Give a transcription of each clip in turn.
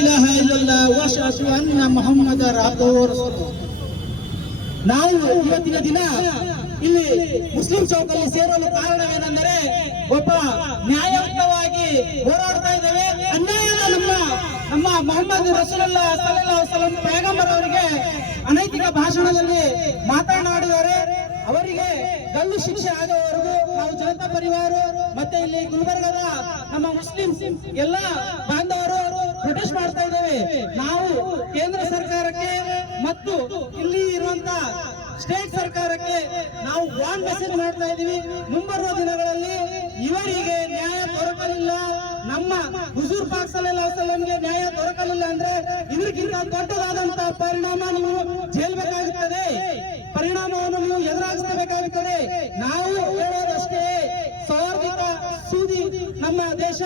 ಇಲಾಹ ಇಲ್ಲಲ್ಲಾಹ್ ವ ಅಶ್ಹದು ಅನ್ನ ಮುಹಮ್ಮದರ್ ಅಬ್ದುಹು ವ ರಸೂಲುಹು. ನಾವು ಇವತ್ತಿನ ದಿನ ಇಲ್ಲಿ ಮುಸ್ಲಿಂ ಚೌಕಲ್ಲಿ ಸೇರಲು ಕಾರಣವೇನೆಂದರೆ ಒಬ್ಬ ನ್ಯಾಯಯುತವಾಗಿ ಹೋರಾಡ್ತಾ ಇದ್ದೇವೆ. ಅನ್ಯಾಯದ ನಮ್ಮ ಮೊಹಮ್ಮದ್ ರಸೂಲುಲ್ಲಾಹ್ ಸಲ್ಲಲ್ಲಾಹು ಅಲೈಹಿ ವಸಲ್ಲಂ ಪೈಗಂಬರ್ ಅವರಿಗೆ ಅನೈತಿಕ ಭಾಷಣದಲ್ಲಿ ಮಾತನಾಡಿದ್ದಾರೆ. ಅವರಿಗೆ ಗಲ್ಲು ಶಿಕ್ಷೆ ಆಗುವವರೆಗೂ ನಾವು ಜನತಾ ಪರಿವಾರ ಮತ್ತೆ ಇಲ್ಲಿ ಗುಲ್ಬರ್ಗದ ನಮ್ಮ ಮುಸ್ಲಿಂ ಎಲ್ಲ ಬಾಂಧವರು ಪ್ರೊಟೆಸ್ಟ್ ಮಾಡ್ತಾ ಇದ್ದೇವೆ. ನಾವು ಕೇಂದ್ರ ಸರ್ಕಾರಕ್ಕೆ ಮತ್ತು ಇಲ್ಲಿ ಇರುವಂತ ಸ್ಟೇಟ್ ಸರ್ಕಾರಕ್ಕೆ ನಾವು ವಾನ್ ಮೆಸೇಜ್ ಮಾಡ್ತಾ ಇದ್ದೀವಿ. ಮುಂಬರುವ ದಿನಗಳಲ್ಲಿ ಇವರಿಗೆ ನ್ಯಾಯ ದೊರಕಲಿಲ್ಲ, ನಮ್ಮ ಹುಜೂರ್ ಪಾಕ್ ಸಲ್ಲಲ್ಲಾಹು ಅಲೈಹಿ ವಸಲ್ಲಂಗೆ ನ್ಯಾಯ ದೊರಕಲಿಲ್ಲ ಅಂದ್ರೆ ಇದಕ್ಕಿಂತ ದೊಡ್ಡದಾದಂತಹ ಪರಿಣಾಮ ನೀವು ಜೈಲ್ಬೇಕಾಗುತ್ತದೆ, ಪರಿಣಾಮವನ್ನು ನೀವು ಎದುರಾಗಿಸಬೇಕಾಗುತ್ತದೆ. ನಾವು ಹೇಳೋದಷ್ಟೇ, ಸೌಹಾರ್ದಿತ ಸೂದಿ ನಮ್ಮ ದೇಶ,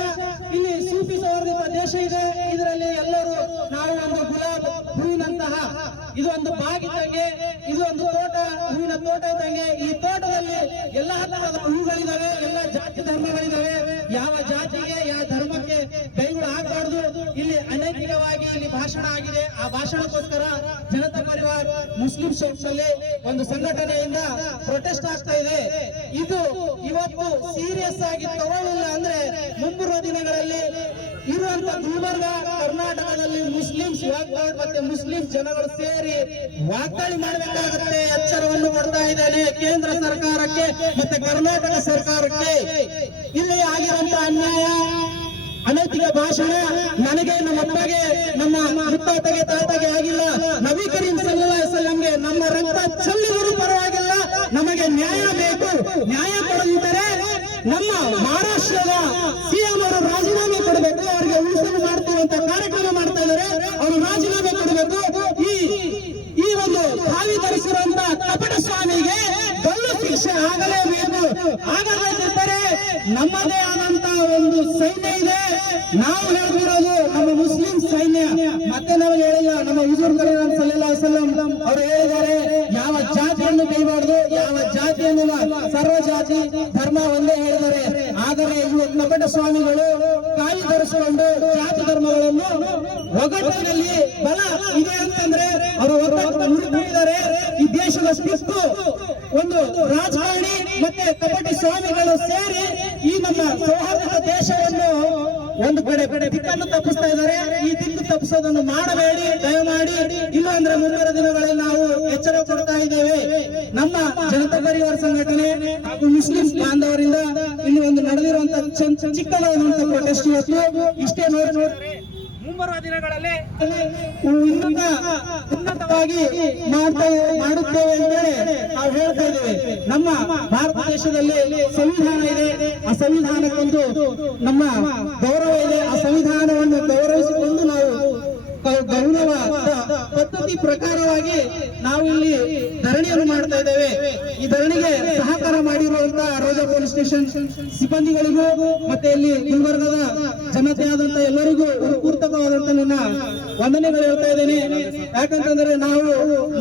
ಇಲ್ಲಿ ಸೂಫಿ ಸೌಹಾರ್ದಿತ ದೇಶ ಇದೆ. ಇದರಲ್ಲಿ ಎಲ್ಲರೂ ನಾವು ಒಂದು ಗುಲಾಬ್ ಹೂವಿನಂತಹ, ಇದು ಒಂದು ಬಾಗಿದ್ದಂಗೆ, ಇದು ಒಂದು ತೋಟ, ಹೂವಿನ ತೋಟ ಇದ್ದಂಗೆ. ಈ ತೋಟದಲ್ಲಿ ಎಲ್ಲಾ ತರಹದ ಹೂಗಳಿದಾವೆ, ಎಲ್ಲ ಜಾತಿ ಧರ್ಮಗಳಿದಾವೆ. ಯಾವ ಜಾತಿಗೆ ಯಾವ ಧರ್ಮಕ್ಕೆ ಕೈಗಳು ಹಾಕಬಾರ್ದು. ಇಲ್ಲಿ ಅನೈತಿಕವಾಗಿ ಇಲ್ಲಿ ಭಾಷಣ ಆಗಿದೆ. ಆ ಭಾಷಣಕ್ಕೋಸ್ಕರ ಜನತಾ ಪರಿವಾರ ಮುಸ್ಲಿಂ ಸೊಸೈಟಿಯಲ್ಲಿ ಒಂದು ಸಂಘಟನೆಯಿಂದ ಪ್ರೊಟೆಸ್ಟ್ ಆಗ್ತಾ ಇದೆ. ಇದು ಇವತ್ತು ಸೀರಿಯಸ್ ಆಗಿ ತಗೊಳ್ಳಿಲ್ಲ ಅಂದ್ರೆ ಮುಂಬರುವ ದಿನಗಳಲ್ಲಿ ಇರುವಂತ ಗುಲ್ಬರ್ಗ ಕರ್ನಾಟಕದಲ್ಲಿ ಮುಸ್ಲಿಮ್ಸ್ ಮತ್ತೆ ಮುಸ್ಲಿಂ ಜನಗಳು ಸೇರಿ ವಾಗ್ದಾಳಿ ಮಾಡಬೇಕಾಗುತ್ತೆ. ಎಚ್ಚರವನ್ನು ಕೊಡ್ತಾ ಇದ್ದೇನೆ ಕೇಂದ್ರ ಸರ್ಕಾರಕ್ಕೆ ಮತ್ತೆ ಕರ್ನಾಟಕ ಸರ್ಕಾರಕ್ಕೆ. ಇಲ್ಲಿ ಆಗಿರುವಂತ ಅನ್ಯಾಯ, ಅನೈತಿಕ ಭಾಷಣ ನನಗೆ, ನಮ್ಮ ಅಪ್ಪಗೆ, ನಮ್ಮ ಮುತ್ತಾತಗೆ, ತಾತಗೆ ಆಗಿಲ್ಲ. ನಬಿ ಕರೀಂ ಸಲ್ಲಲ್ಲಾಹು ಅಲೈಹಿ ವಸಲ್ಲಂಗೆ ನಮ್ಮ ರಕ್ತ ಚೆಲ್ಲಿದರೂ ಪರವಾಗಿಲ್ಲ, ನಮಗೆ ನ್ಯಾಯ ಬೇಕು. ನ್ಯಾಯ ಕೊಡದಿದ್ದರೆ ನಮ್ಮ ಮಹಾರಾಷ್ಟ್ರದ ಸಿಎಂ ಅವರು ರಾಜೀನಾಮೆ ಕೊಡಬೇಕು. ಅವರಿಗೆ ಉಳಿಸಲು ಮಾಡ್ತೀವಿ ಅಂತ ಕಾರ್ಯಕ್ರಮ ಮಾಡ್ತಾ ಇದ್ದಾರೆ, ಅವರು ರಾಜೀನಾಮೆ ಕೊಡಬೇಕು. ಈ ಒಂದು ಭಾವಿ ಧರಿಸಿರುವಂತಹ ಕಪಟ ಸ್ವಾಮಿಗೆ ಗಲ್ಲು ಶಿಕ್ಷೆ ಆಗಲೇಬೇಕು. ಆಗಬೇಕಿದ್ದರೆ ನಮ್ಮದೇ ಆದಂತಹ ಒಂದು ಸೈನ್ಯ ಇದೆ. ನಾವು ಹೇಳ್ತಿರೋದು ನಮ್ಮ ಮುಸ್ಲಿಂ ಸೈನ್ಯ, ಮತ್ತೆ ನಾವು ಹೇಳಿಲ್ಲ. ನಮ್ಮ ಹುಜೂರ್ ಕರೀಂ ಸಲ್ಲಲ್ಲಾಹು ಅಲೈಹಿ ವಸಲ್ಲಂ ಅವರು ಹೇಳಿದ್ದಾರೆ, ಯಾವ ಜಾತಿಯನ್ನು ಕೈಬಾರ್ದು, ಯಾವ ಜಾತಿಯನ್ನು ಸರ್ವ ಜಾತಿ ಧರ್ಮ ಒಂದೇ ಹೇಳಿದ್ದಾರೆ. ಆದರೆ ಇವು ಕಪಟ ಸ್ವಾಮಿಗಳು ಕಾಯಿ ಧರಿಸಿಕೊಂಡು ಜಾತಿ ಧರ್ಮಗಳನ್ನು ಒಗ್ಗಟ್ಟಿನಲ್ಲಿ ಬಲ ಇದೆ ಅಂತಂದ್ರೆ ಅವರು ಒಗ್ಗಟ್ಟಿದ್ದಾರೆ. ಈ ದೇಶದ ಶಿಸ್ತು ಒಂದು ರಾಜಕಾರಣಿ ಮತ್ತೆ ಕಪಟಿ ಸ್ವಾಮಿಗಳು ಸೇರಿ ಈ ನಮ್ಮ ಸೌಹಾರ್ದಿತ ದೇಶವನ್ನು ಒಂದು ಕಡೆ ದಿಕ್ಕನ್ನು ತಪ್ಪಿಸ್ತಾ ಇದ್ದಾರೆ. ಈ ದಿಕ್ಕು ತಪ್ಪಿಸೋದನ್ನು ಮಾಡಬೇಡಿ ದಯಮಾಡಿ. ಇಲ್ಲ ಅಂದ್ರೆ ಮುಂಬರುವ ದಿನಗಳಲ್ಲಿ ನಾವು ಎಚ್ಚರ ಕೊಡ್ತಾ ಇದ್ದೇವೆ. ನಮ್ಮ ಜನತಾ ಪರಿವಾರ ಸಂಘಟನೆ ಹಾಗೂ ಮುಸ್ಲಿಂ ಬಾಂಧವರಿಂದ ಇಲ್ಲಿ ಒಂದು ನಡೆದಿರುವಂತಹ ಚಿಕ್ಕದಾದಂತಹ ಪ್ರೊಟೆಸ್ಟ್ ಇವತ್ತು ಇಷ್ಟೇ. ನೋಡಿ ಮುಂಬರುವ ದಿನಗಳಲ್ಲಿ ಉನ್ನತವಾಗಿ ಮಾಡುತ್ತೇವೆ ಅಂತೇಳಿ ನಾವು ಹೇಳ್ತಾ ಇದ್ದೇವೆ. ನಮ್ಮ ಭಾರತ ದೇಶದಲ್ಲಿ ಸಂವಿಧಾನ ಇದೆ. ಆ ಸಂವಿಧಾನಕ್ಕೊಂದು ನಮ್ಮ ಗೌರವ ಇದೆ. ಆ ಸಂವಿಧಾನವನ್ನು ಗೌರವಿಸಿಕೊಂಡು ನಾವು ಗೌರವ ಪದ್ಧತಿ ಪ್ರಕಾರವಾಗಿ ನಾವು ಇಲ್ಲಿ ಧರಣಿಯನ್ನು ಮಾಡ್ತಾ ಇದ್ದೇವೆ. ಈ ಧರಣಿಗೆ ಸಹಕಾರ ಮಾಡಿರುವಂತಹ ರೋಜಾ ಪೊಲೀಸ್ ಸ್ಟೇಷನ್ ಸಿಬ್ಬಂದಿಗಳಿಗೂ ಮತ್ತೆ ಇಲ್ಲಿ ಗುಲ್ಬರ್ಗದ ಜನತೆಯಾದಂತ ಎಲ್ಲರಿಗೂ ಪೂರ್ತಕವಾದಂತ ನನ್ನ ವಂದನೆಗಳು ಹೇಳ್ತಾ ಇದ್ದೇನೆ. ಯಾಕಂತಂದ್ರೆ ನಾವು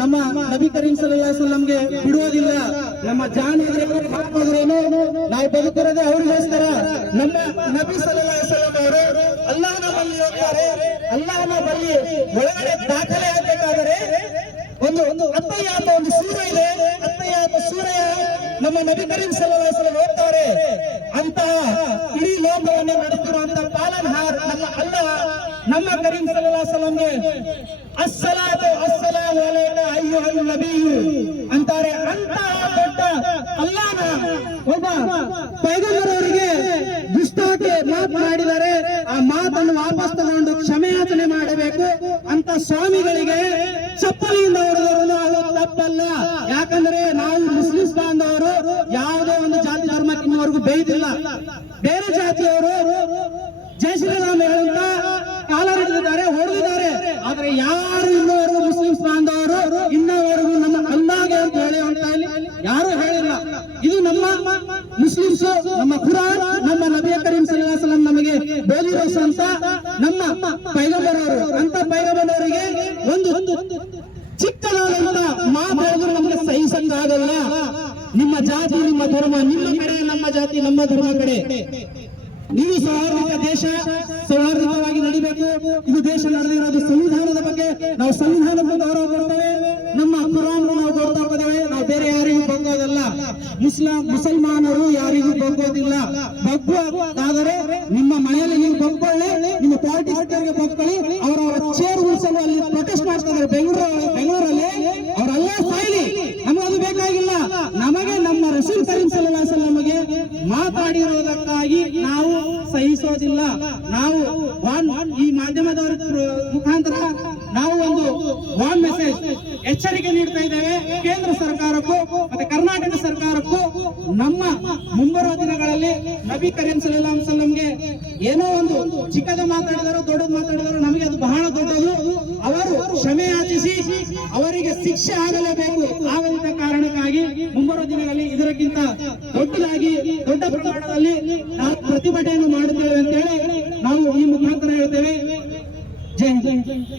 ನಮ್ಮ ನಬಿ ಕರೀಂ ಸಲ್ಲಲ್ಲಾಹು ಅಲೈಹಿ ವಸಲ್ಲಂಗೆ ಬಿಡುವುದಿಲ್ಲ. ನಮ್ಮ ಜಾನ್ ಇದ್ರೇನು ನಾವು ಬದುಕಿರೋದೇ ಅವರಿಗೋಸ್ಕರ. ನಮ್ಮ ನಬಿ ಸಲ್ಲಲ್ಲಾಹು ಅಲೈಹಿ ವಸಲ್ಲಂ ಅವರು ಅಲ್ಲಾಹನ ಬಳಿ ಹೋಗ್ತಾರೆ. ಅಲ್ಲಾಹನ ಬಳಿ ಒಳಗಡೆ ದಾಖಲೆ ಆಗಬೇಕಾದರೆ ಒಂದು ಅತ್ತಯ್ಯಾತ ಒಂದು ಸೂರ ಇದೆ. ಅತ್ತಯ್ಯಾತ ಸೂರ್ಯ ನಮ್ಮ ನಬಿ ಕರೀಂ ಸಲ್ಲಲ್ಲಾಹು ಅಲೈಹಿ ವಸಲ್ಲಂ ಹೋಗ್ತಾರೆ. ಅಂತಹ ಇಡೀ ಲೋಕವನ್ನು ನಡೆಸುತ್ತಿರುವಂತಹ ಪಾಲನ್ಹಾರ್ ನಮ್ಮ ಅಲ್ಲಾಹ್ ನಮ್ಮ ಕರೀಂ ಸಲ್ಲಲ್ಲಾಹು ಅಲೈಹಿ ವಸಲ್ಲಂಗೆ ಅಸ್ಸಲಾತು ಅಸ್ಸಲಾಮು ಅಲೈಕ ಅಯ್ಯುಹಲ್ ನಬಿಯು ಅಂತಾರೆ. ಅಂತಹ ದೊಡ್ಡ ಅಲ್ಲಾಹನ ಒಬ್ಬ ಪೈಗಂಬರ್ ಅವರಿಗೆ ದುಷ್ಟಕ್ಕೆ ಮಾತು ಮಾಡಿದರೆ ಆ ಮಾತನ್ನು ವಾಪಸ್ ತಗೊಂಡು ಕ್ಷಮೆಯಾಚನೆ ಮಾಡಬೇಕು. ಅಂತ ಸ್ವಾಮಿಗಳಿಗೆ ಚಪ್ಪಲಿಯಿಂದ ಹೊಡೆದವರು ಅದು ತಪ್ಪಲ್ಲ. ಯಾಕಂದ್ರೆ ನಾವು ಮುಸ್ಲಿಂ ಬಾಂಧವರು ಯಾವುದೇ ಒಂದು ಜಾತಿ ಧರ್ಮಕ್ಕೆ ಇನ್ನವರೆಗೂ ಬೈದಿಲ್ಲ. ಬೇರೆ ಜಾತಿಯವರು ಜೈ ಶ್ರೀರಾಮ್ ಹೇಳುತ್ತಾ ಕಾಲರಿದ್ದಾರೆ, ಹೊಡೆದಿದ್ದಾರೆ. ಆದ್ರೆ ಯಾರು ಇನ್ನೋರು ಮುಸ್ಲಿಂ ಬಾಂಧವರು ಇನ್ನವರೆಗೂ ನಮ್ಮ ಅಲ್ಲಾಗೆ ಅಂತ ಹೇಳಿ ಯಾರು ಹೇಳಿಲ್ಲ. ಇದು ನಮ್ಮ ಮುಸ್ಲಿಮ್ಸ್, ನಮ್ಮ ಖುರಾನ್, ನಮ್ಮ ನಬಿ ಕರೀಂ ಸಲ್ಲಲ್ಲಾಹು ಅಲೈಹಿ ವಸಲ್ಲಂ ನಮಗೆ ಬೋಧಿಸುವಂತ ನಮ್ಮ ಪೈಗಂಬರವರು. ಅಂತ ಪೈಗಂಬರವರಿಗೆ ಒಂದು ಚಿಕ್ಕದಾದಂತ ಮಾತಾಡಿದ್ರು ನಮಗೆ ಸಹಿಸಕ್ಕಾಗಲ್ಲ. ನಿಮ್ಮ ಜಾತಿ ನಿಮ್ಮ ಧರ್ಮ ನಿಮ್ಮ ಕಡೆ, ನಮ್ಮ ಜಾತಿ ನಮ್ಮ ಧರ್ಮ ಕಡೆ. ನೀವು ಸೌಹಾರ್ದಿಕ ದೇಶ ಸೌಹಾರ್ದಿಕವಾಗಿ ನಡಿಬೇಕು. ಇದು ದೇಶ ನಡೆದಿರೋದು ಸಂವಿಧಾನದ ಬಗ್ಗೆ. ನಾವು ಸಂವಿಧಾನಕ್ಕೂ ಗೌರವ ಕೊಡ್ತೇವೆ, ನಮ್ಮ ಕುರಾನ್ ನಾವು ಗೌರವ ಕೊಡ್ತೇವೆ. ನಾವು ಬೇರೆ ಯಾರಿಗೂ ಬಗ್ಗೋದಲ್ಲ. ಮುಸಲ್ಮಾನರು ಯಾರಿಗೂ ಬಗ್ಗೋದಿಲ್ಲ. ಬಗ್ಗೋದಾದರೆ ನಿಮ್ಮ ಮನೆಯಲ್ಲಿ ನೀವು ಬಗ್ಕೊಳ್ಳಿ, ನಿಮ್ಮ ಪಾರ್ಟಿಗೆ ಬಗ್ಕೊಳ್ಳಿ. ಅವರ ಚೇರ್ ಉಳಿಸಲು ಅಲ್ಲಿ ಪ್ರೊಟೆಸ್ಟ್ ಮಾಡ್ತಾರೆ ಬೆಂಗಳೂರಲ್ಲಿ. ಅವರೆಲ್ಲ ಸಾಯ್ಲಿ, ನಮಗದು ಬೇಕಾಗಿಲ್ಲ. ನಮಗೆ ನಮ್ಮ ರಸೂಲ್ ಕರೀಂ ಸಲ್ಲಲ್ಲಾಹು ಅಲೈಹಿ ವಸಲ್ಲಂಗೆ ಮಾತಾಡಿರೋದಕ್ಕಾಗಿ ನಾವು ಸಹಿಸೋದಿಲ್ಲ. ನಾವು ಈ ಮಾಧ್ಯಮದವರ ಮುಖಾಂತರ ನಾವು ಒಂದು ವಾನ್ ಮೆಸೇಜ್ ಎಚ್ಚರಿಕೆ ನೀಡ್ತಾ ಇದ್ದೇವೆ ಕೇಂದ್ರ ಸರ್ಕಾರಕ್ಕೂ ಮತ್ತೆ ಕರ್ನಾಟಕ ಸರ್ಕಾರಕ್ಕೂ. ನಮ್ಮ ಮುಂಬರುವ ದಿನಗಳಲ್ಲಿ ನಬಿ ಕರೀಂ ಸಲ್ಲಲ್ಲಾಹು ಅಲೈಹಿ ವಸಲ್ಲಂಗೆ ಏನೋ ಒಂದು ಚಿಕ್ಕದ ಮಾತಾಡಿದಾರೋ ದೊಡ್ಡದು ಮಾತಾಡಿದಾರೋ ನಮಗೆ ಅದು ಬಹಳ ದೊಡ್ಡದು. ಅವರು ಕ್ಷಮೆ ಯಾಚಿಸಿ ಅವರಿಗೆ ಶಿಕ್ಷೆ ಆಗಲೇಬೇಕು. ಆಗದ ಕಾರಣಕ್ಕಾಗಿ ಮುಂಬರುವ ದಿನಗಳಲ್ಲಿ ಇದಕ್ಕಿಂತ ದೊಡ್ಡದಾಗಿ ದೊಡ್ಡ ಪ್ರಮಾಣದಲ್ಲಿ ನಾವು ಪ್ರತಿಭಟನೆಯನ್ನು ಮಾಡುತ್ತೇವೆ ಅಂತ ಹೇಳಿ ನಾವು ಈ ಮುಖಾಂತರ ಹೇಳ್ತೇವೆ. ಜೈ ಹಿಂದ್.